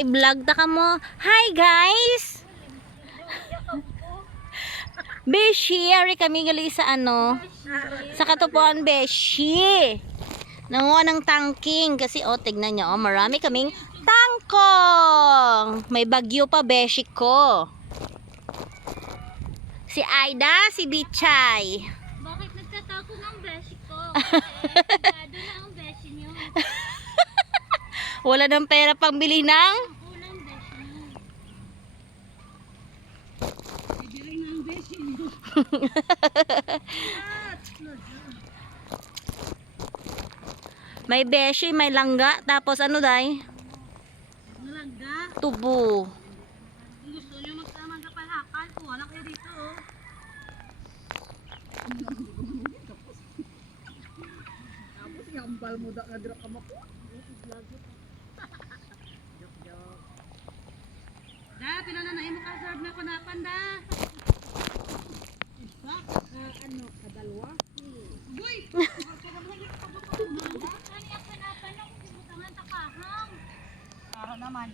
I-vlog ta ka mo. Hi guys! Beshi, ari kami gali sa ano? Sa Katupuan, Beshi. Nanguha ng tangking kasi tignan nyo, marami kaming tangkong. May bagyo pa, Beshi ko. Si Aida, si Bichay. Bakit nagtatako ng beshi ko? Sigado na ang beshi niyo. Wala ng pera pang bili ng Kulang beshi niyo. Bibili ng beshi niyo. may beshi, may langga, tapos ano day? Nalangga. Tubo. Gusto niyo magsama sa palakal? Wala kayo dito. Tapos ngambal mo da ngadra ka mo. Da, pinananayin mo ka-serve na kunapan da. Isa, ano, kadalwa. Uy! Kani ang kunapan ng kibutangan takahang. Para naman.